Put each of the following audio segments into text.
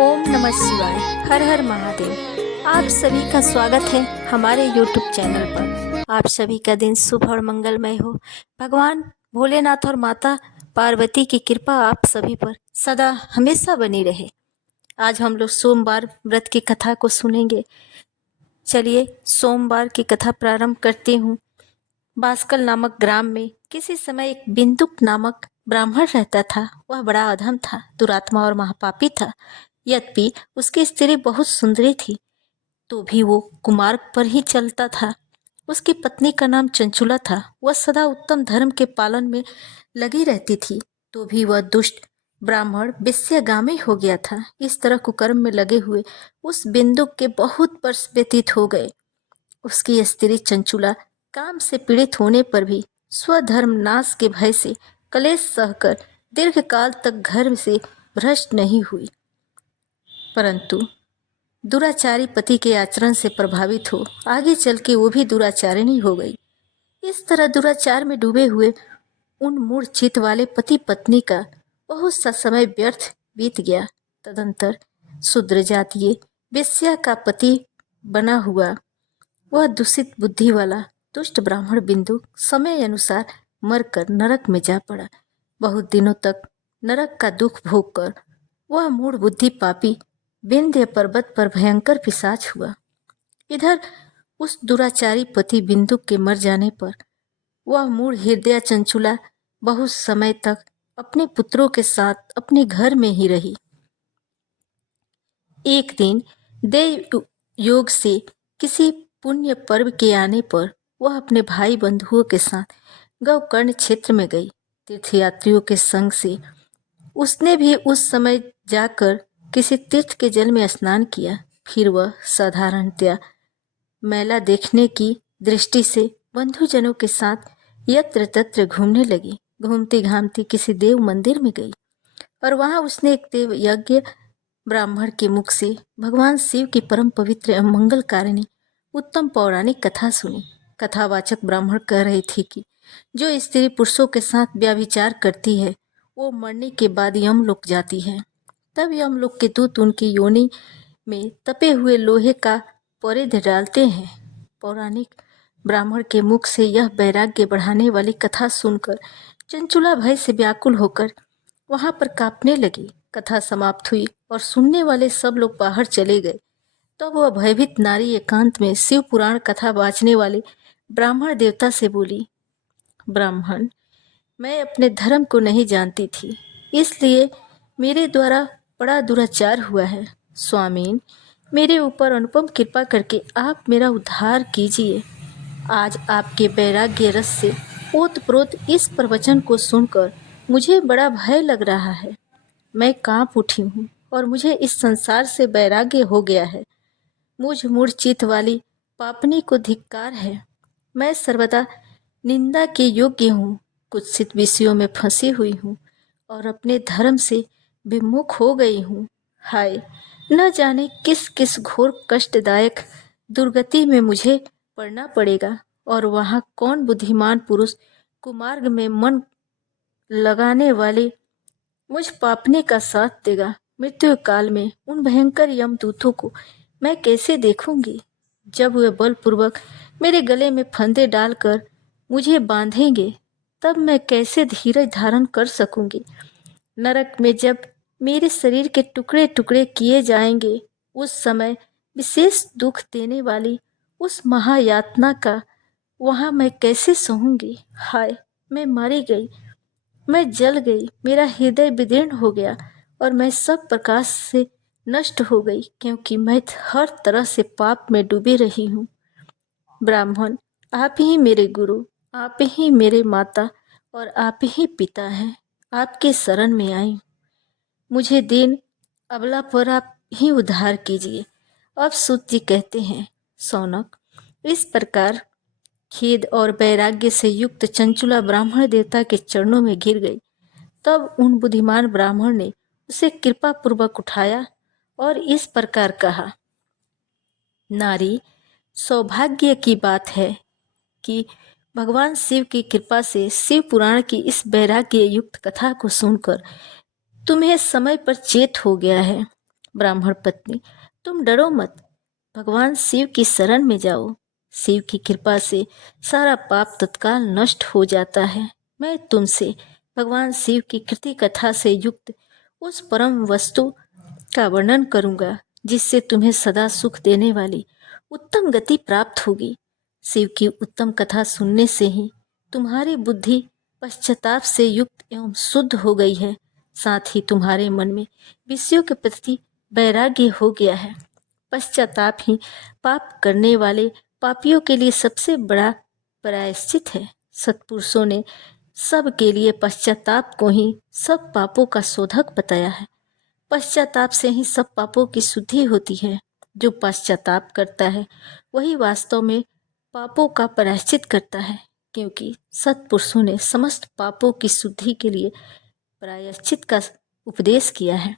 ओम नमः शिवाय। हर हर महादेव। आप सभी का स्वागत है हमारे YouTube चैनल पर। आप सभी का दिन शुभ और मंगलमय हो। भगवान भोलेनाथ और माता पार्वती की कृपा आप सभी पर सदा हमेशा बनी रहे। आज हम लोग सोमवार व्रत की कथा को सुनेंगे। चलिए सोमवार की कथा प्रारंभ करती हूँ। बांसकल नामक ग्राम में किसी समय एक बिंदुक नामक ब्राह्मण रहता था। वह बड़ा अधम था, दुरात्मा और महापापी था। यद्यपि उसकी स्त्री बहुत सुंदरी थी, तो भी वो कुमार्ग पर ही चलता था। उसकी पत्नी का नाम चंचुला था। वह सदा उत्तम धर्म के पालन में लगी रहती थी, तो भी वह दुष्ट ब्राह्मण वेश्यागामी हो गया था। इस तरह कुकर्म में लगे हुए उस बिंदुक के बहुत वर्ष व्यतीत हो गए। उसकी स्त्री चंचुला काम से पीड़ित होने पर भी स्वधर्म नाश के भय से कलेश सहकर दीर्घ काल तक घर से भ्रष्ट नहीं हुई, परंतु दुराचारी पति के आचरण से प्रभावित हो आगे चल के वो भी दुराचारिणी हो गई। इस तरह दुराचार में डूबे हुए उन मूढ़ चित्त वाले पति पत्नी का बहुत सा समय व्यर्थ बीत गया। तदंतर शूद्र जातीय वेश्या का पति बना हुआ वह दूषित बुद्धि वाला दुष्ट ब्राह्मण बिंदु समय अनुसार मरकर नरक में जा पड़ा। बहुत दिनों तक नरक का दुख भोग कर वह मूढ़ बुद्धि पापी विंध्य पर्वत पर भयंकर पिशाच हुआ। इधर उस दुराचारी पति बिंदु के मर जाने पर वह मूढ़ हृदय चंचुला बहुत समय तक अपने पुत्रों के साथ अपने घर में ही रही। एक दिन देव योग से किसी पुण्य पर्व के आने पर वह अपने भाई बंधुओं के साथ गौकर्ण क्षेत्र में गई। तीर्थयात्रियों के संग से उसने भी उस समय जाकर किसी तीर्थ के जल में स्नान किया। फिर वह साधारणतया मेला देखने की दृष्टि से बंधुजनों के साथ यत्र तत्र घूमने लगी। घूमती घामती किसी देव मंदिर में गई और वहां उसने एक देव यज्ञ ब्राह्मण के मुख से भगवान शिव की परम पवित्र एवं मंगलकारिणी उत्तम पौराणिक कथा सुनी। कथावाचक ब्राह्मण कह रही थी कि जो स्त्री पुरुषों के साथ व्यभिचार करती है वो मरने के बाद यमलोक जाती है। तब यमलोक के दूत उनकी योनि में तपे हुए लोहे का परिध डालते हैं। पौराणिक ब्राह्मण के मुख से यह वैराग्य बढ़ाने वाली कथा सुनकर चंचुला भय से व्याकुल होकर वहां पर कांपने लगी। कथा समाप्त हुई और सुनने वाले सब लोग बाहर चले गए। तब वह भयभीत नारी एकांत में शिव पुराण कथा वाचने वाले ब्राह्मण देवता से बोली, ब्राह्मण, मैं अपने धर्म को नहीं जानती थी, इसलिए मेरे द्वारा बड़ा दुराचार हुआ है। स्वामीन, मेरे ऊपर अनुपम कृपा करके आप मेरा उद्धार कीजिए। आज आपके वैराग्य रस से ओतप्रोत इस प्रवचन को सुनकर मुझे बड़ा भय लग रहा है। मैं कांप उठी हूँ और मुझे इस संसार से वैराग्य हो गया है। मुझ मूर्छित वाली पापनी को धिक्कार है। मैं सर्वदा निंदा के योग्य हूँ, कुत्सित विषयों में फंसी हुई हूँ और अपने धर्म से विमुख हो गई हूँ। हाय, न जाने किस किस घोर कष्टदायक दुर्गति में मुझे पड़ना पड़ेगा और वहाँ कौन बुद्धिमान पुरुष कुमार्ग में मन लगाने वाले मुझ पापने का साथ देगा। मृत्यु काल में उन भयंकर यमदूतों को मैं कैसे देखूंगी? जब वे बलपूर्वक मेरे गले में फंदे डालकर मुझे बांधेंगे, तब मैं कैसे धीरज धारण कर सकूंगी? नरक में जब मेरे शरीर के टुकड़े टुकड़े किए जाएंगे, उस समय विशेष दुख देने वाली उस महायातना का वहां मैं कैसे सहूंगी? हाय, मैं मारी गई, मैं जल गई, मेरा हृदय विदीर्ण हो गया और मैं सब प्रकाश से नष्ट हो गई, क्योंकि मैं हर तरह से पाप में डूबी रही हूँ। ब्राह्मण, आप ही मेरे गुरु, आप ही मेरे माता और आप ही पिता हैं। आपके शरण में आई, मुझे दीन अबला पर आप ही उद्धार कीजिए। अब सूत जी कहते हैं, सौनक, इस प्रकार खेद और वैराग्य से युक्त चंचुला ब्राह्मण देवता के चरणों में गिर गई। तब उन बुद्धिमान ब्राह्मण ने उसे कृपा पूर्वक उठाया और इस प्रकार कहा, नारी, सौभाग्य की बात है कि भगवान शिव की कृपा से शिव पुराण की इस वैराग्य युक्त कथा को सुनकर तुम्हें समय पर चेत हो गया है। ब्राह्मण पत्नी, तुम डरो मत, भगवान शिव की शरण में जाओ। शिव की कृपा से सारा पाप तत्काल नष्ट हो जाता है। मैं तुमसे भगवान शिव की कृति कथा से युक्त उस परम वस्तु का वर्णन करूंगा जिससे तुम्हें सदा सुख देने वाली उत्तम गति प्राप्त होगी। शिव की उत्तम कथा सुनने से ही तुम्हारी बुद्धि पश्चाताप से युक्त एवं शुद्ध हो गई है। साथ ही तुम्हारे मन में विषयों के प्रति वैराग्य हो गया है। पश्चाताप ही पाप करने वाले पापियों के लिए सबसे बड़ा प्रायश्चित है। सत्पुरुषों ने सब के लिए पश्चाताप को ही सब पापों का शोधक बताया है। पश्चाताप से ही सब पापों की शुद्धि होती है। जो पश्चाताप करता है वही वास्तव में पापों का प्रायश्चित करता है, क्योंकि सत्पुरुषों ने समस्त पापों की शुद्धि के लिए प्रायश्चित का उपदेश किया है।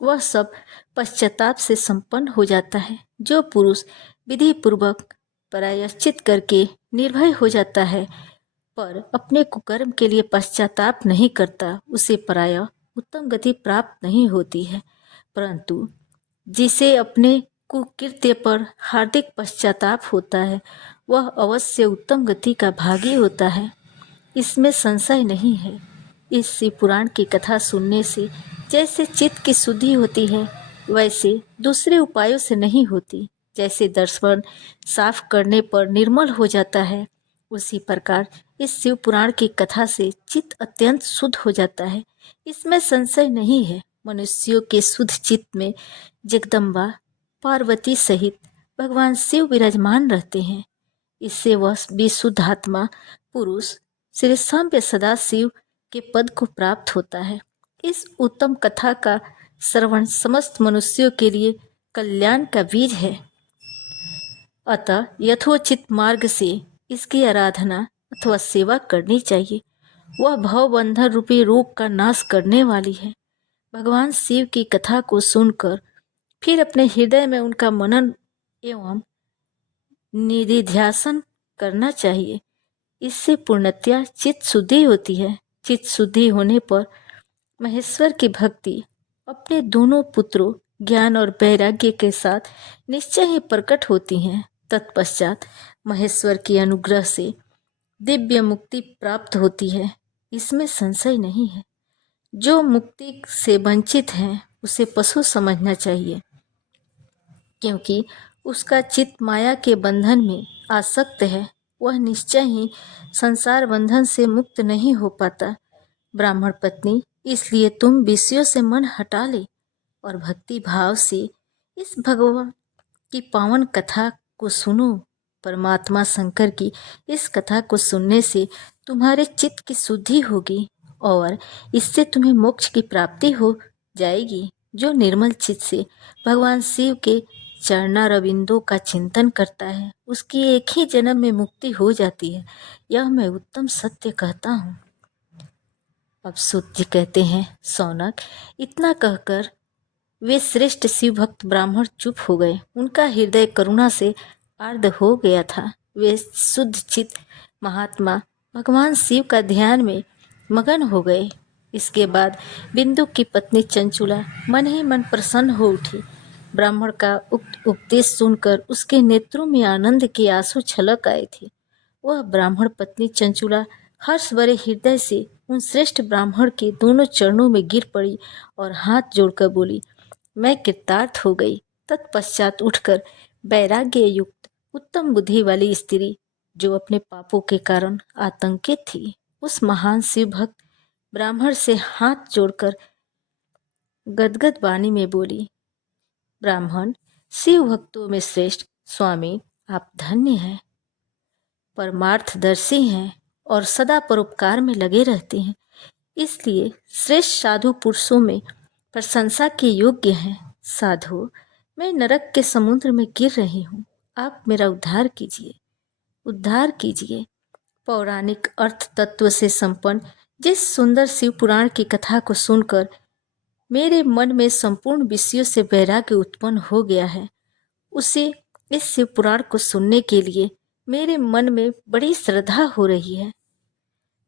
वह सब पश्चाताप से संपन्न हो जाता है। जो पुरुष विधि पूर्वक प्रायश्चित करके निर्भय हो जाता है पर अपने कुकर्म के लिए पश्चाताप नहीं करता, उसे प्रायः उत्तम गति प्राप्त नहीं होती है। परंतु जिसे अपने कुकृत्य पर हार्दिक पश्चाताप होता है वह अवश्य उत्तम गति का भागी होता है, इसमें संशय नहीं है। इस शिव पुराण की कथा सुनने से जैसे चित्त की शुद्धि होती है वैसे दूसरे उपायों से नहीं होती। जैसे दर्शन साफ करने पर निर्मल हो जाता है, उसी प्रकार इस शिव पुराण की कथा से चित्त अत्यंत शुद्ध हो जाता है, इसमें संशय नहीं है। मनुष्यों के शुद्ध चित्त में जगदम्बा पार्वती सहित भगवान शिव विराजमान रहते हैं। इससे वह विशुद्ध आत्मा पुरुष श्री सांब सदाशिव के पद को प्राप्त होता है। इस उत्तम कथा का श्रवण समस्त मनुष्यों के लिए कल्याण का बीज है। अतः यथोचित मार्ग से इसकी आराधना अथवा सेवा करनी चाहिए। वह भवबंधन रूपी रोग का नाश करने वाली है। भगवान शिव की कथा को सुनकर फिर अपने हृदय में उनका मनन एवं निधिध्यासन करना चाहिए। इससे पूर्णतया चित्त शुद्धि होती है। चित्त शुद्धि होने पर महेश्वर की भक्ति अपने दोनों पुत्रों ज्ञान और वैराग्य के साथ निश्चय ही प्रकट होती हैं। तत्पश्चात महेश्वर के अनुग्रह से दिव्य मुक्ति प्राप्त होती है, इसमें संशय नहीं है। जो मुक्ति से वंचित है उसे पशु समझना चाहिए, क्योंकि उसका चित्त माया के बंधन में आसक्त है। वह निश्चय ही संसार बंधन से मुक्त नहीं हो पाता। ब्राह्मण पत्नी, इसलिए तुम विषयों से मन हटा ले और भक्ति भाव से इस भगवान की पावन कथा को सुनो। परमात्मा शंकर की इस कथा को सुनने से तुम्हारे चित्त की शुद्धि होगी और इससे तुम्हें मोक्ष की प्राप्ति हो जाएगी। जो निर्मल चित्त से भगवान शिव के चरणारविंदों का चिंतन करता है उसकी एक ही जन्म में मुक्ति हो जाती है। यह मैं उत्तम सत्य कहता हूँ। अब सूत जी कहते हैं, सौनक, इतना कहकर वे श्रेष्ठ शिव भक्त ब्राह्मण चुप हो गए। उनका हृदय करुणा से आर्द्र हो गया था। वे शुद्ध चित्त महात्मा भगवान शिव का ध्यान में मगन हो गए। इसके बाद बिंदु की पत्नी चंचुला मन ही मन प्रसन्न हो उठी। ब्राह्मण का उक्त उपदेश सुनकर उसके नेत्रों में आनंद के आंसू छलक आए थे। वह ब्राह्मण पत्नी चंचुला हर्ष भरे हृदय से उन श्रेष्ठ ब्राह्मण के दोनों चरणों में गिर पड़ी और हाथ जोड़कर बोली, मैं कृतार्थ हो गई। तत्पश्चात उठकर वैराग्य युक्त उत्तम बुद्धि वाली स्त्री जो अपने पापों के कारण आतंकित थी, उस महान शिव भक्त ब्राह्मण से हाथ जोड़कर गदगद वाणी में बोली, ब्राह्मण, शिव भक्तों में श्रेष्ठ स्वामी, आप धन्य हैं, परमार्थदर्शी हैं और सदा परोपकार में लगे रहते हैं, इसलिए श्रेष्ठ साधु पुरुषों में प्रशंसा के योग्य हैं। साधु, मैं नरक के समुद्र में गिर रही हूँ, आप मेरा उद्धार कीजिए, उद्धार कीजिए। पौराणिक अर्थ तत्व से संपन्न जिस सुंदर शिव पुराण की कथा को सुनकर मेरे मन में संपूर्ण विषयों से वैराग्य उत्पन्न हो गया है, उसे इस शिव पुराण को सुनने के लिए मेरे मन में बड़ी श्रद्धा हो रही है।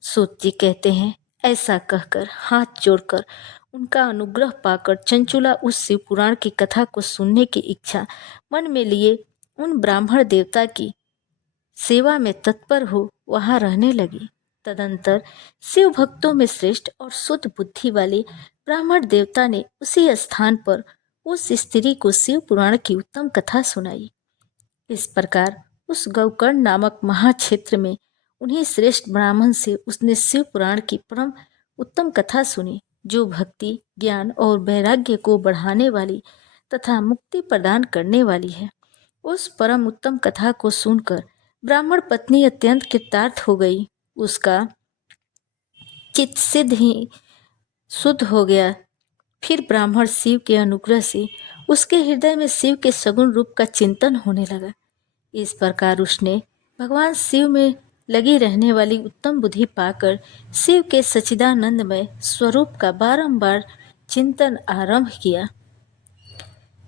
सूत जी कहते हैं, ऐसा कहकर हाथ जोड़कर उनका अनुग्रह पाकर चंचुला उस शिव पुराण की कथा को सुनने की इच्छा मन में लिए उन ब्राह्मण देवता की सेवा में तत्पर हो वहां रहने लगी। तदंतर शिव भक्तों में श्रेष्ठ और शुद्ध बुद्धि वाले ब्राह्मण देवता ने उसी स्थान पर उस स्त्री को शिव पुराण की उत्तम कथा सुनाई। इस प्रकार उस गौकर्ण नामक महाक्षेत्र में उन्हीं श्रेष्ठ ब्राह्मण से उसने शिव पुराण की परम उत्तम कथा सुनी, जो भक्ति, ज्ञान और वैराग्य को बढ़ाने वाली तथा मुक्ति प्रदान करने वाली है। उस परम उत्तम कथा को सुनकर ब्राह्मण पत्नी अत्यंत कृतार्थ हो गई। उसका चित्त सिद्ध ही शुद्ध हो गया। फिर ब्राह्मण शिव के अनुग्रह से उसके हृदय में शिव के सगुण रूप का चिंतन होने लगा। इस प्रकार उसने भगवान शिव में लगी रहने वाली उत्तम बुद्धि पाकर शिव के सच्चिदानंदमय स्वरूप का बारंबार चिंतन आरंभ किया।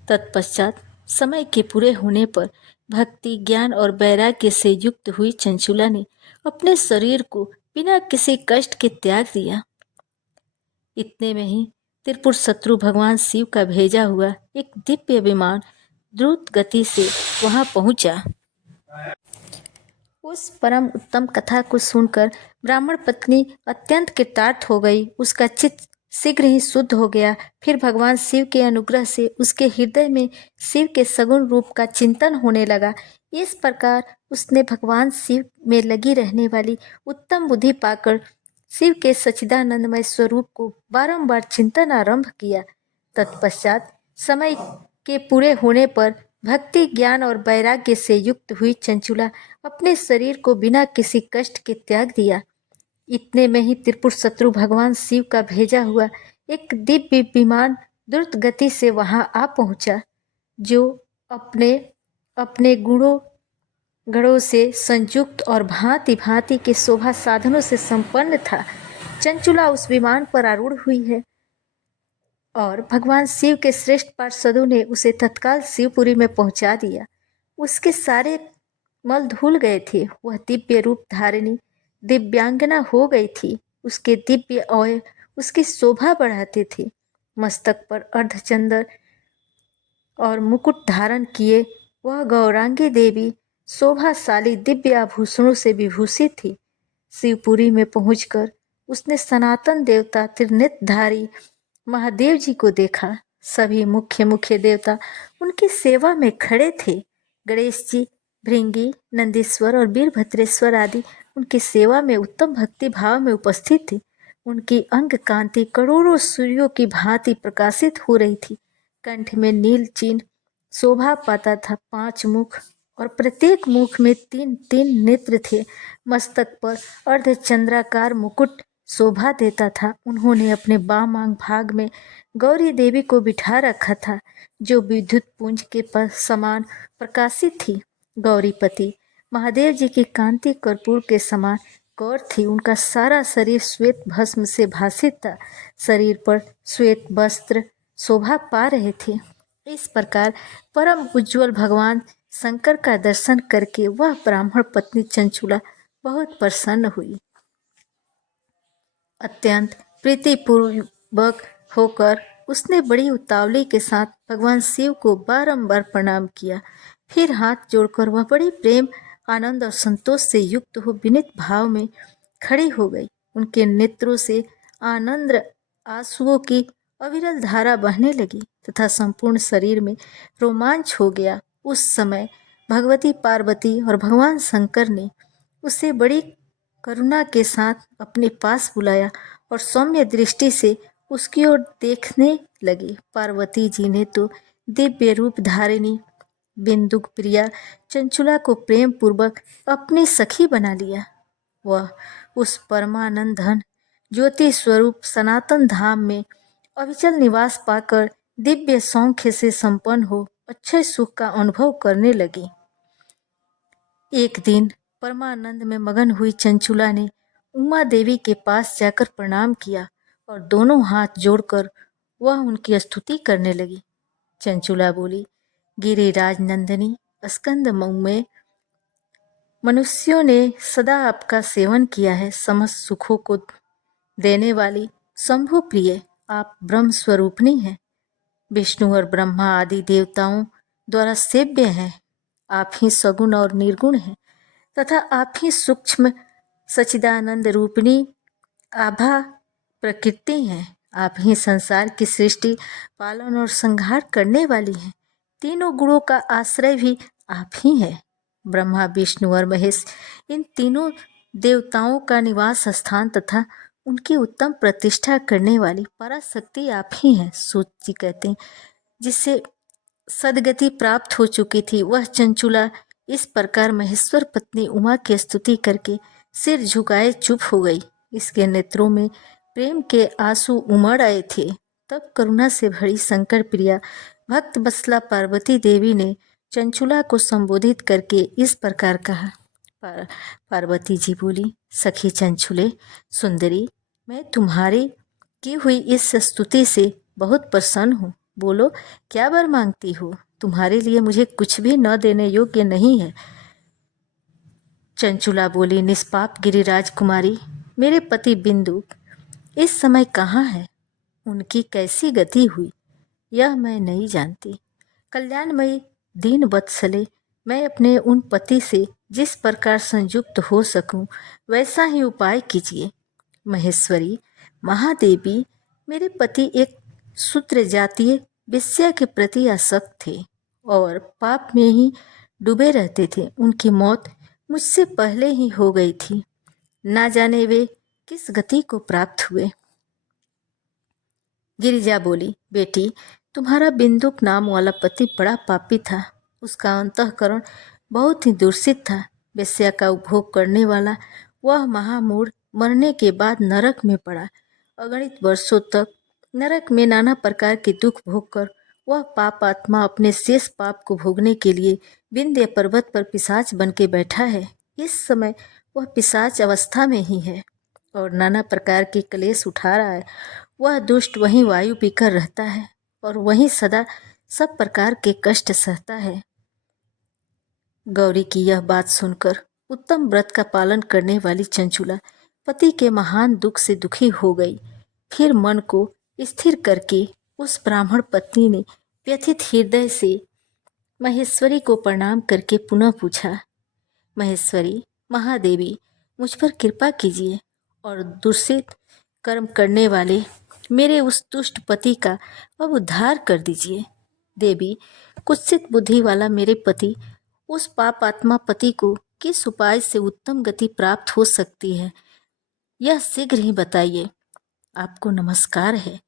तत्पश्चात समय के पूरे होने पर भक्ति, ज्ञान और वैराग्य से युक्त हुई चंचुला ने अपने शरीर को बिना किसी कष्ट के त्याग दिया। इतने में ही त्रिपुर शत्रु भगवान शिव का भेजा हुआ एक दिव्य विमान द्रुत गति से वहां पहुंचा। उस परम उत्तम कथा को सुनकर ब्राह्मण पत्नी अत्यंत कृतार्थ हो गई। उसका चित्त शीघ्र ही शुद्ध हो गया। फिर भगवान शिव के अनुग्रह से उसके हृदय में शिव के सगुण रूप का चिंतन होने लगा। इस प्रकार उसने भगवान शिव में लगी रहने वाली उत्तम बुद्धि पाकर शिव के सच्चिदानंदमय स्वरूप को बारंबार चिंतन आरंभ किया। तत्पश्चात समय के पूरे होने पर भक्ति, ज्ञान और वैराग्य से युक्त हुई चंचुला अपने शरीर को बिना किसी कष्ट के त्याग दिया। इतने में ही त्रिपुर शत्रु भगवान शिव का भेजा हुआ एक दिव्य विमान द्रुत गति से वहां आ पहुंचा, जो अपने अपने गणों से संयुक्त और भांति भांति के शोभा साधनों से संपन्न था। चंचुला उस विमान पर आरूढ़ हुई है और भगवान शिव के श्रेष्ठ पार्षदों ने उसे तत्काल शिवपुरी में पहुंचा दिया। उसके सारे मल धुल गए थे। वह दिव्य रूप धारिणी दिव्यांगना हो गई थी। उसके दिव्य अवयव उसकी शोभा बढ़ाते थे। मस्तक पर अर्धचंद्र और मुकुट धारण किए वह गौरांगी देवी शोभाशाली दिव्य आभूषणों से विभूषित थी। शिवपुरी में पहुंचकर उसने सनातन देवता त्रिनेत्रधारी महादेव जी को देखा। सभी मुख्य देवता उनकी सेवा में खड़े थे। गणेश जी, भृंगी, नंदीश्वर और वीरभद्रेश्वर आदि उनकी सेवा में उत्तम भक्ति भाव में उपस्थित थे। उनकी अंग कांति करोड़ों सूर्यों की भांति प्रकाशित हो रही थी। कंठ में नील चिन्ह शोभा पाता था। 5 मुख और प्रत्येक मुख में 3 नेत्र थे। मस्तक पर अर्धचंद्राकार मुकुट शोभा देता था। उन्होंने अपने बामांग भाग में गौरी देवी को बिठा रखा था, जो विद्युत पुंज के समान प्रकाशित थी। गौरीपति महादेव जी की कांति कर्पूर के समान गौर थी। उनका सारा शरीर श्वेत भस्म से भासित था। शरीर पर श्वेत वस्त्र शोभा पा रहे थे। इस प्रकार परम उज्ज्वल भगवान शंकर का दर्शन करके वह ब्राह्मण पत्नी चंचुला बहुत प्रसन्न हुई। अत्यंत प्रीतिपूर्वक होकर उसने बड़ी उतावली के साथ भगवान शिव को बारंबार प्रणाम किया। फिर हाथ जोड़कर वह बड़ी प्रेम, आनंद और संतोष से युक्त हो विनीत भाव में खड़ी हो गई। उनके नेत्रों से आनंद आंसुओं की अविरल धारा बहने लगी तथा संपूर्ण शरीर में रोमांच हो गया। उस समय भगवती पार्वती और भगवान शंकर ने उसे बड़ी करुणा के साथ अपने पास बुलाया और सौम्य दृष्टि से उसकी ओर देखने लगे। पार्वती जी ने तो दिव्य रूप धारिणी बिंदुक प्रिया चंचुला को प्रेम पूर्वक अपनी सखी बना लिया। वह उस परमानंद धन ज्योति स्वरूप सनातन धाम में अविचल निवास पाकर दिव्य सौख्य से संपन्न हो अच्छे सुख का अनुभव करने लगी। एक दिन परमानंद में मगन हुई चंचुला ने उमा देवी के पास जाकर प्रणाम किया और दोनों हाथ जोड़कर वह उनकी स्तुति करने लगी। चंचुला बोली, गिरिराज नंदिनी स्कंद में मनुष्यों ने सदा आपका सेवन किया है। समस्त सुखों को देने वाली शंभु प्रिय आप ब्रह्म स्वरूपिणी हैं, विष्णु और ब्रह्मा आदि देवताओं द्वारा सेव्य हैं। आप ही सगुण और निर्गुण हैं तथा आप ही सूक्ष्म सच्चिदानंद रूपिणी आभा प्रकृति हैं। आप ही संसार की सृष्टि, पालन और संहार करने वाली हैं। तीनों गुणों का आश्रय भी आप ही हैं। ब्रह्मा, विष्णु और महेश, इन तीनों देवताओं का निवास स्थान तथा उनकी उत्तम प्रतिष्ठा करने वाली पराशक्ति आप ही हैं। सूत जी कहते हैं, जिससे सदगति प्राप्त हो चुकी थी, वह चंचुला इस प्रकार महेश्वर पत्नी उमा की स्तुति करके सिर झुकाए चुप हो गई। इसके नेत्रों में प्रेम के आंसू उमड़ आए थे। तब करुणा से भरी शंकर प्रिया भक्त बसला पार्वती देवी ने चंचुला को संबोधित करके इस प्रकार कहा। पार्वती जी बोली, सखी चंचुले सुंदरी, मैं तुम्हारी की हुई इस स्तुति से बहुत प्रसन्न हूँ। बोलो, क्या वर मांगती हो? तुम्हारे लिए मुझे कुछ भी न देने योग्य नहीं है। चंचुला बोली, निष्पाप गिरिराज कुमारी, मेरे पति बिंदु इस समय कहाँ है? उनकी कैसी गति हुई यह मैं नहीं जानती। कल्याणमयी दीन वत्सले, मैं अपने उन पति से जिस प्रकार संयुक्त हो सकूं वैसा ही उपाय कीजिए। महेश्वरी, महादेवी, मेरे पति एक शूद्र जातीय वेश्या के प्रति आसक्त थे और पाप में ही डूबे रहते थे। उनकी मौत मुझसे पहले ही हो गई थी। ना जाने वे किस गति को प्राप्त हुए। गिरिजा बोली, बेटी, तुम्हारा बिंदुक नाम वाला पति बड़ा पापी था। उसका अंतःकरण बहुत ही दूषित था। वेश्या का उपभोग करने वाला वह महामूढ़ मरने के बाद नरक में पड़ा। अगणित वर्षों तक नरक में नाना प्रकार के दुख भोग कर वह पाप आत्मा अपने शेष पाप को भोगने के लिए विंध्य पर्वत पर पिशाच बन के बैठा है। इस समय वह पिशाच अवस्था में ही है और नाना प्रकार के क्लेश उठा रहा है। वह दुष्ट वहीं वायु पीकर रहता है और वहीं सदा सब प्रकार के कष्ट सहता है। गौरी की यह बात सुनकर उत्तम व्रत का पालन करने वाली चंचुला पति के महान दुख से दुखी हो गई। फिर मन को स्थिर करके उस ब्राह्मण पत्नी ने व्यथित हृदय से महेश्वरी को प्रणाम करके पुनः पूछा, महेश्वरी, महादेवी, मुझ पर कृपा कीजिए और दूषित कर्म करने वाले मेरे उस दुष्ट पति का अब उद्धार कर दीजिए। देवी, कुत्सित बुद्धि वाला मेरे पति, उस पाप आत्मा पति को किस उपाय से उत्तम गति प्राप्त हो सकती है, यह शीघ्र ही बताइए। आपको नमस्कार है।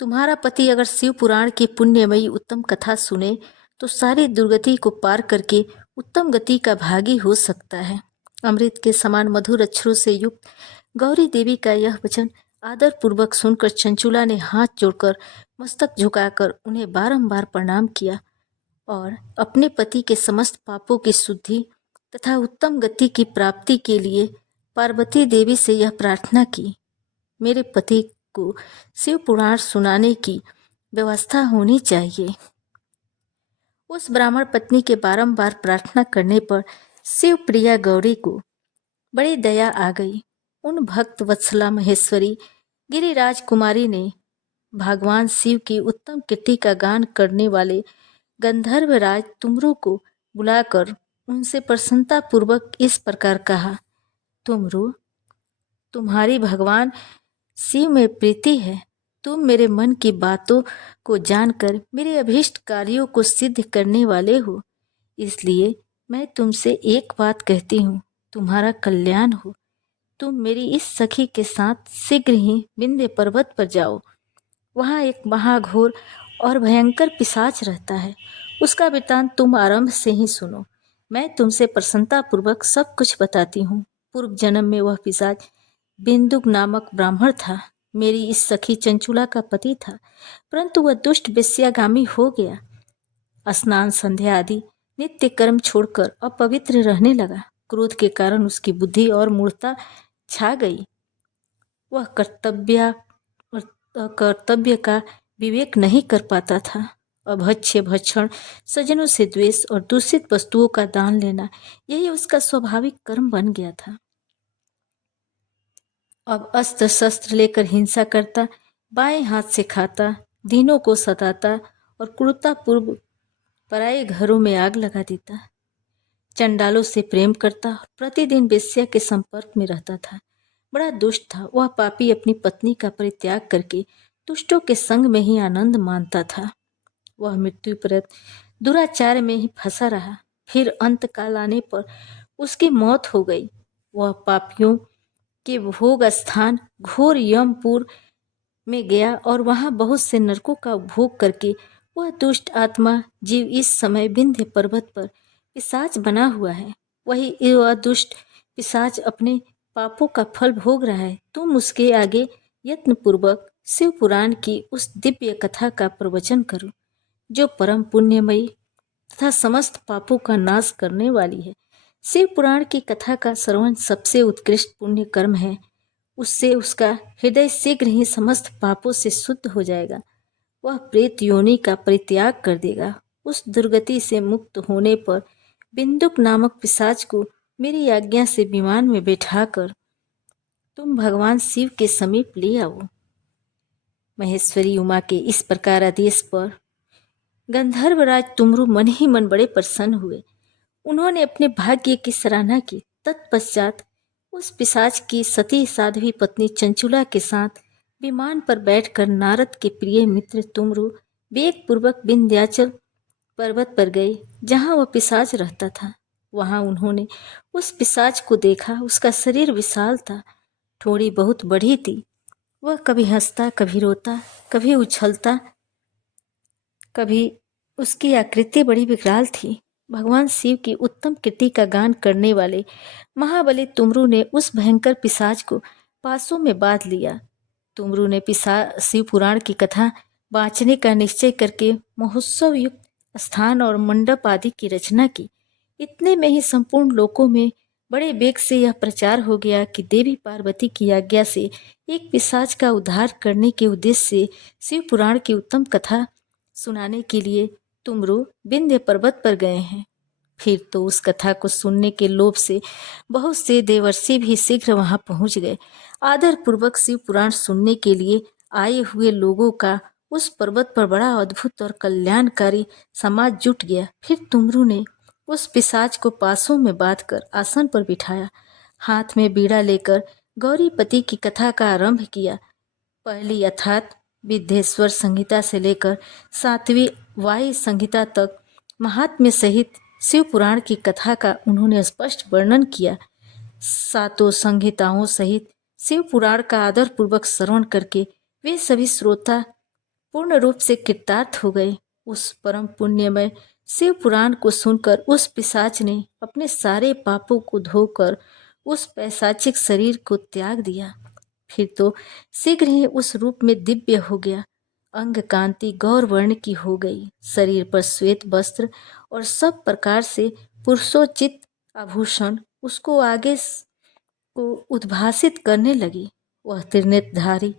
तुम्हारा पति अगर शिव पुराण की पुण्यमयी उत्तम कथा सुने तो सारी दुर्गति को पार करके उत्तम गति का भागी हो सकता है। अमृत के समान मधुर अक्षरों से युक्त गौरी देवी का यह वचन आदर पूर्वक सुनकर चंचुला ने हाथ जोड़कर मस्तक झुकाकर उन्हें बारंबार प्रणाम किया और अपने पति के समस्त पापों की शुद्धि तथा उत्तम गति की प्राप्ति के लिए पार्वती देवी से यह प्रार्थना की, मेरे पति को शिव पुराण सुनाने की व्यवस्था होनी चाहिए। उस ब्राह्मण पत्नी के बारंबार प्रार्थना करने पर शिव प्रिया गौरी को बड़ी दया आ गई। उन भक्त वत्सला महेश्वरी गिरिराज कुमारी ने भगवान शिव की उत्तम कीर्ति का गान करने वाले गंधर्व राज तुमरू को बुलाकर उनसे प्रसन्नता पूर्वक इस प्रकार कहा, तुमरू, तुम्हारी भगवान शिव में प्रीति है। तुम मेरे मन की बातों को जानकर मेरे अभीष्ट कार्यों को सिद्ध करने वाले हो। इसलिए मैं तुमसे एक बात कहती हूँ, तुम्हारा कल्याण हो। तुम मेरी इस सखी के साथ शीघ्र ही विंध्य पर्वत पर जाओ। वहाँ एक महाघोर और भयंकर पिशाच रहता है। उसका वृत्तांत तुम आरंभ से ही सुनो। मैं तुमसे प्रसन्नता पूर्वक सब कुछ बताती हूँ। पूर्व जन्म में वह पिशाच बिंदुक नामक ब्राह्मण था। मेरी इस सखी चंचुला का पति था, परंतु वह दुष्ट वेश्यागामी हो गया। स्नान, संध्या आदि नित्य कर्म छोड़कर अपवित्र रहने लगा। क्रोध के कारण उसकी बुद्धि और मूर्खता छा गई। वह कर्तव्य का विवेक नहीं कर पाता था। अभक्ष्य भक्षण, सज्जनों से द्वेष और दूषित वस्तुओं का दान लेना, यही उसका स्वाभाविक कर्म बन गया था। अब अस्त्र शस्त्र लेकर हिंसा करता बाएं हाथ से खाता, दीनों को सताता और क्रूरतापूर्व पराए घरों में आग लगा देता। चंडालों से प्रेम करता, प्रतिदिन वेश्या के संपर्क में रहता था। बड़ा दुष्ट था वह पापी। अपनी पत्नी का परित्याग करके दुष्टों के संग में ही आनंद मानता था। वह मृत्यु पर्यंत दुराचार में ही फंसा रहा। फिर अंत काल आने पर उसकी मौत हो गई। वह पापियों के भोग स्थान घोर यमपुर में गया और वहां बहुत से नरकों का भोग करके वह दुष्ट आत्मा जीव इस समय विंध्य पर्वत पर पिशाच बना हुआ है। वही वह दुष्ट पिशाच अपने पापों का फल भोग रहा है। तुम उसके आगे यत्नपूर्वक शिव पुराण की उस दिव्य कथा का प्रवचन करो जो परम पुण्यमयी तथा समस्त पापों का नाश करने वाली है। शिव पुराण की कथा का श्रवण सबसे उत्कृष्ट पुण्य कर्म है। उससे उसका हृदय शीघ्र ही समस्त पापों से शुद्ध हो जाएगा। वह प्रेत योनि का परित्याग कर देगा। उस दुर्गति से मुक्त होने पर बिंदुक नामक पिशाच को मेरी आज्ञा से विमान में बैठाकर तुम भगवान शिव के समीप ले आओ। महेश्वरी उमा के इस प्रकार आदेश पर गंधर्वराज तुमरु मन ही मन बड़े प्रसन्न हुए। उन्होंने अपने भाग्य की सराहना की। तत्पश्चात उस पिशाच की सती साध्वी पत्नी चंचुला के साथ विमान पर बैठकर नारद के प्रिय मित्र तुमरु वेग पूर्वक विंध्याचल पर्वत पर गए जहां वह पिशाच रहता था। वहां उन्होंने उस पिशाच को देखा। उसका शरीर विशाल था, ठोड़ी बहुत बड़ी थी। वह कभी हंसता, कभी रोता, कभी उछलता, कभी उसकी आकृति बड़ी विकराल थी। भगवान शिव की उत्तम कीर्ति का गान करने वाले महाबली तुमरु ने उस भयंकर पिशाच को पासों में बांध लिया। तुमरु ने शिव पुराण की कथा बाँचने का निश्चय करके महोत्सव युक्त स्थान और मंडप आदि की रचना की। इतने में ही संपूर्ण लोकों में बड़े वेग से यह प्रचार हो गया कि देवी पार्वती की आज्ञा से एक पिशाच का उद्धार करने के उद्देश्य से शिव पुराण की उत्तम कथा सुनाने के लिए तुमरु विंध्य पर्वत पर गए हैं। फिर तो उस कथा को सुनने के लोभ से बहुत से देवर्षि भी शीघ्र वहां पहुंच गए। आदर पूर्वक शिव पुराण सुनने के लिए आए हुए लोगों का उस पर्वत पर बड़ा अद्भुत और कल्याणकारी समाज जुट गया। फिर तुमरु ने उस पिशाच को पासों में बांधकर आसन पर बिठाया। हाथ में बीड़ा लेकर गौरीपति की कथा का आरंभ किया। पहली अर्थात विद्येश्वर संहिता से लेकर 7वीं वायु संहिता तक महात्म्य सहित शिव पुराण की कथा का उन्होंने स्पष्ट वर्णन किया। 7 संहिताओं सहित शिव पुराण का आदर पूर्वक श्रवण करके वे सभी श्रोता पूर्ण रूप से कृतार्थ हो गए। उस परम पुण्यमय शिव पुराण को सुनकर उस पिशाच ने अपने सारे पापों को धोकर उस पैशाचिक शरीर को त्याग दिया। फिर तो शीघ्र ही उस रूप में दिव्य हो गया। अंग कांति गौर वर्ण की हो गई। शरीर पर श्वेत वस्त्र और सब प्रकार से पुरुषोचित आभूषण उसको आगे को उद्भासित करने लगी। वह त्रिनेत्रधारी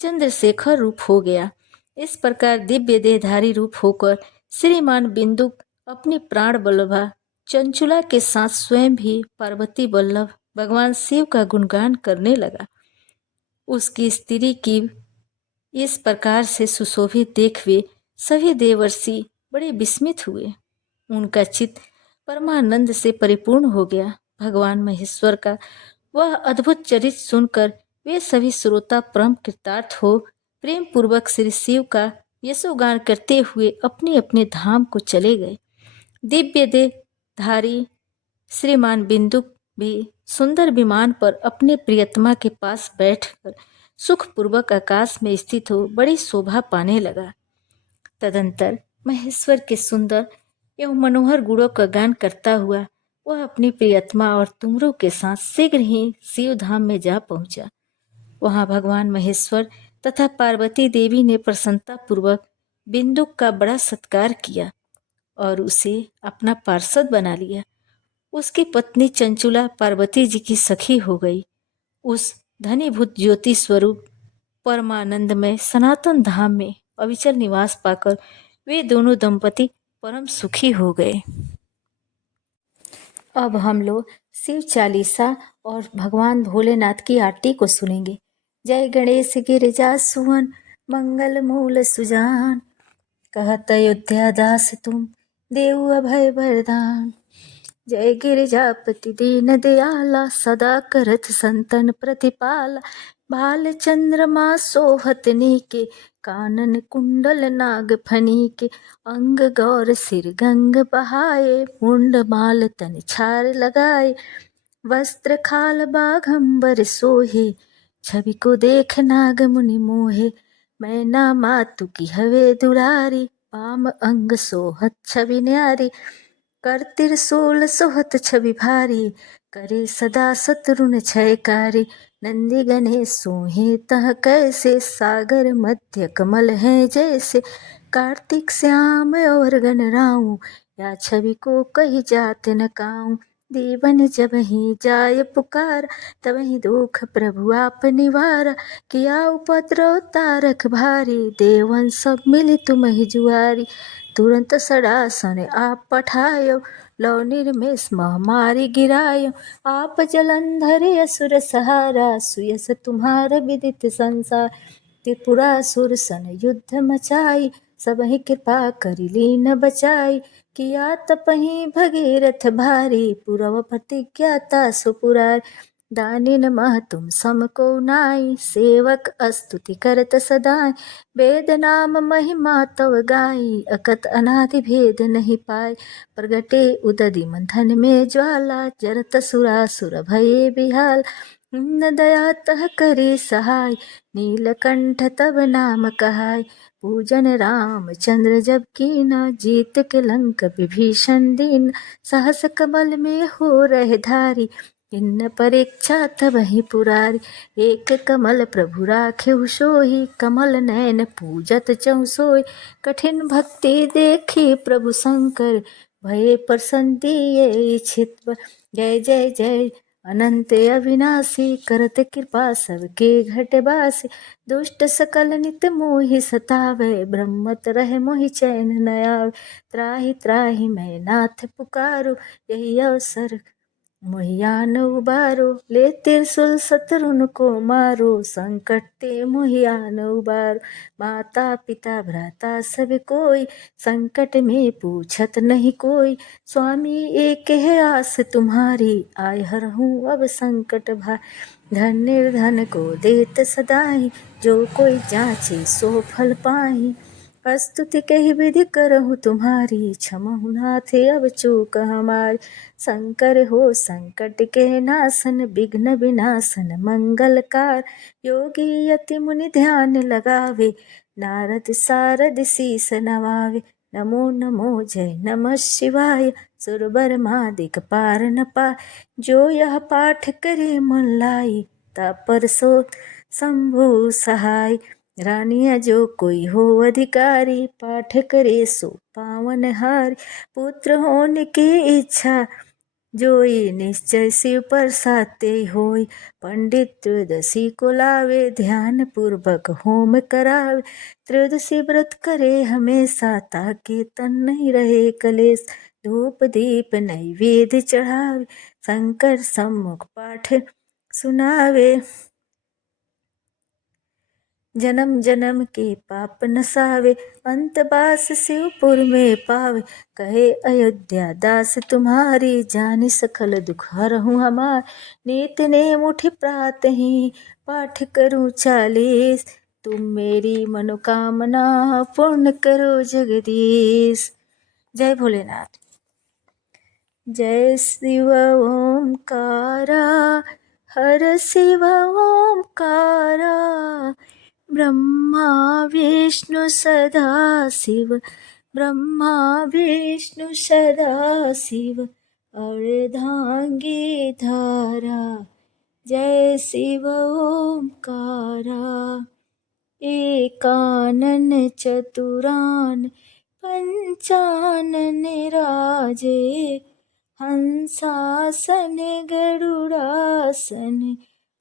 चंद्रशेखर रूप हो गया। इस प्रकार दिव्य देहधारी रूप होकर श्रीमान बिंदुक अपनी प्राण वल्लभा चंचुला के साथ स्वयं भी पार्वती वल्लभ भगवान शिव का गुणगान करने लगा। उसकी स्त्री की इस प्रकार से सुशोभित देख वे सभी देवर्षि बड़े विस्मित हुए। उनका चित्त परमानंद से परिपूर्ण हो गया। भगवान महेश्वर का वह अद्भुत चरित्र सुनकर वे सभी श्रोता परम कृतार्थ हो प्रेम पूर्वक श्री शिव का यशोगान करते हुए अपने अपने धाम को चले गए। दिव्य देहधारी श्रीमान बिंदुक भी सुंदर विमान पर अपने प्रियतमा के पास बैठकर सुखपूर्वक आकाश में स्थित हो बड़ी शोभा पाने लगा। तदंतर महेश्वर के सुंदर एवं मनोहर गुणों का गान करता हुआ वह अपनी प्रियतमा और तुमरु के साथ शीघ्र ही शिव धाम में जा पहुंचा। वहां भगवान महेश्वर तथा पार्वती देवी ने प्रसन्नता पूर्वक बिंदुक का बड़ा सत्कार किया और उसे अपना पार्षद बना लिया। उसकी पत्नी चंचुला पार्वती जी की सखी हो गई। उस धनीभूत ज्योति स्वरूप परमानंदमय सनातन धाम में अविचल निवास पाकर वे दोनों दंपति परम सुखी हो गए। अब हम लोग शिव चालीसा और भगवान भोलेनाथ की आरती को सुनेंगे। जय गणेश गिरिजा सुवन मंगल मूल सुजान, कहत अयोध्या दास तुम, देऊ अभय वरदान। जय गिरिजापति दीन दयाला, सदा करत संतन प्रतिपाला। भाल चंद्रमा सोहत नीके, कानन कुंडल नाग फनीके। अंग गौर सिर गंग बहाए, मुंड माल तन छार लगाए। वस्त्र खाल बाघंबर सोहे, छवि को देख नाग मुनि मोहे। मैना मातु की हवे दुलारी, पाम अंग सोहत छवि न्यारी। कर त्रिशूल सोहत छवि भारी, करे सदा शत्रुन क्षयकारी। नंदी गणेश सोहे तह कैसे, सागर मध्य कमल है जैसे। कार्तिक श्याम और गण राऊं, या छवि को कही जात न काऊं। दीवन जब ही जाय पुकार, तब ही दुख प्रभु आप निवारा। किया उपद्रव तारक भारी, देवन सब मिली तुम ही जुआरी। तुरंत सड़ासन आप पठायो, लौ निर्मेष मह मारी गिरायो। आप जलंधर असुर सहारा, सुयस तुम्हार विदित संसार। त्रिपुरासुर सन युद्ध मचाई, सबहि कृपा करि लीन बचाई। किया तपहि भगीरथ भारी, पुरव प्रतिज्ञाता सुपुरारी। दानिन मह तुम सम को नाई, सेवक स्तुति करत सदाई। वेद नाम महिमा तव गाई, अकत अनादि भेद नहीं पाए। प्रगटे उदधि मंथन में ज्वाला, जरत सुरासुर भये बिहाल। न दया तह करी सहाय, नीलकंठ तब नाम कहाय। पूजन राम चंद्र जब कीना, जीत के लंक विभीषण दीन। सहस कमल में हो रहे धारी, किन्न परीक्षा तब ही पुरारी। एक कमल प्रभु राखेहु सोई, कमल नयन पूजत चहु सोई। कठिन भक्ति देखी प्रभु शंकर, भये प्रसन्न दिए इछित वर। जय जय जय अनंत अविनाशी, करत कृपा सबके घट बासी। दुष्ट सकल नित मोहि सतावै, ब्रह्मत रहे मोहि चैन न आवे। त्राहि त्राहि मैं नाथ पुकारो, यही अवसर मोहियान उबारो। ले त्रिशूल शत्रुन को मारो, संकट ते मोहियान उबारो। माता पिता भ्राता सब कोई, संकट में पूछत नहीं कोई। स्वामी एक है आस तुम्हारी, आय हरहूँ अब संकट भारी। धन निर्धन को देत सदाई, जो कोई जाचे सो फल पाई। स्तुति कही विधि करहु तुम्हारी, क्षमहु नाथ अब चूक हमारी। शंकर हो संकट के नाशन, विघ्न विनाशन मंगलकार। योगी यति मुनि ध्यान लगावे, नारद सारद शीस नवावे। नमो नमो जय नमः शिवाय, सुरबर मादिक पार न पाए। जो यह पाठ करे मन लाई, तापर सो शंभु सहाय। रानिया जो कोई हो अधिकारी, पाठ करे सो पावन हारी। पुत्र होने की इच्छा जोई, निश्चय शिव प्रसाद ते होई। पंडित त्रयोदशी को लावे, ध्यान पूर्वक होम करावे। त्रयोदशी व्रत करे हमेशा, ताकि तन नहीं रहे कलेश। धूप दीप नैवेद्य चढ़ावे, शंकर सम्मुख पाठ सुनावे। जन्म जन्म के पाप नसावे, अंत बास शिवपुर में पावे। कहे अयोध्या दास तुम्हारी, जानि सकल दुख हरहूँ हमार। नित नेम उठि प्रात ही, पाठ करूँ 40। तुम मेरी मनोकामना पूर्ण करो जगदीश। जय भोलेनाथ। जय शिव ओंकारा, हर शिव ओंकारा। ब्रह्मा विष्णु सदा शिव, ब्रह्मा विष्णु सदा शिव। अर्धांगी धारा, जय शिव ओंकारा। एकानन चतुरान पंचानन राजे। हंसासन गरुड़ासन,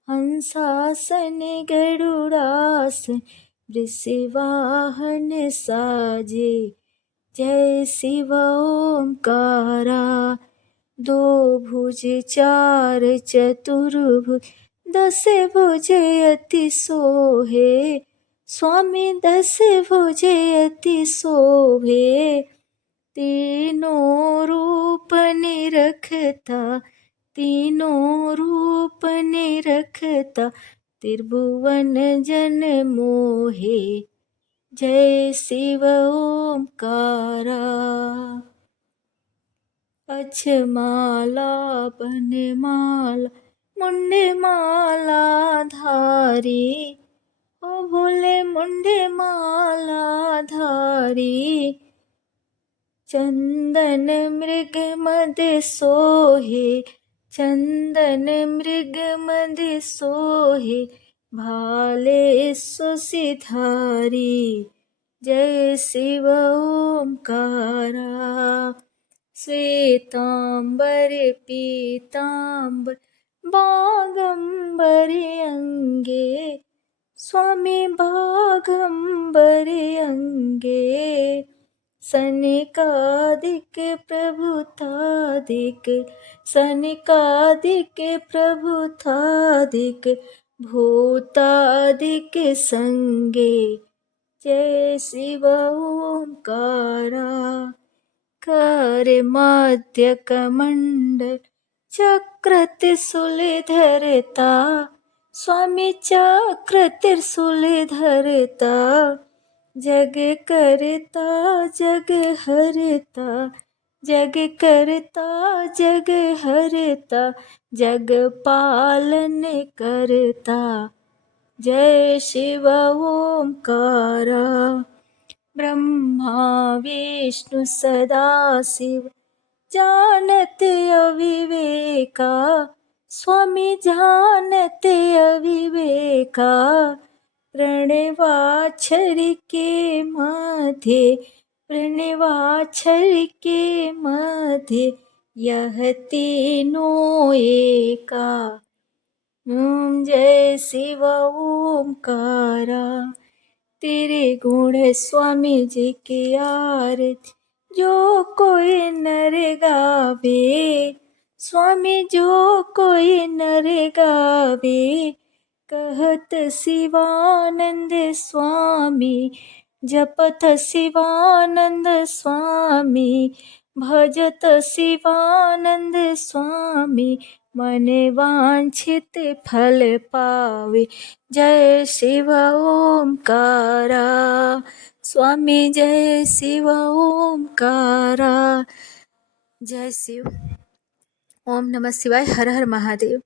हंसासन गरुड़ासन। वृषवाहन साजे, जय शिव ओंकारा। दो भुज चार चतुर्भुज, दस भुज अति सोहे। स्वामी दस भुजे अति शोभे, तीनों रूप निरखता, तीनों रूप निरखता, त्रिभुवन जन मोहे, जय शिव ओंकारा। अक्षमाला बनमाला मुंडमाला धारी, ओ भोले मुंडमाला धारी, चंदन मृग मद सोहे, चंदन मृग मद सोहे, भाले सुसिधारी, जय शिव ओंकारा। श्वेतांबर पीतांबर बागंबर अंगे, स्वामी बागंबर अंगे, सनकादिक प्रभुतादिक, सनकादिक प्रभुतादिक, भूतादिक संगे, जय शिव ओंकारा। कर मध्य कमंडल चक्र त्रिशूल धरता, स्वामी चक्र त्रिशूल धरता, जग करता जग हरता, जग करता जग हरता, जग पालन करता, जय शिव ओंकारा। ब्रह्मा विष्णु सदाशिव जानत अविवेका, स्वामी जानत अविवेका, प्रणवाक्षर के मध्य, प्रणवाक्षर के मध्य, यह तीनों एका, जय शिव ओंकारा। तेरे गुण स्वामी जी की आरती जो कोई नर गावे, स्वामी जो कोई नर गावे, कहत शिवानंद स्वामी, जपत शिवानंद स्वामी, भजत शिवानंद स्वामी, मन वांछित फल पावे, जय शिव ओंकारा। स्वामी जय शिव ओंकारा। जय शिव। ओम नमः शिवाय। हर हर महादेव।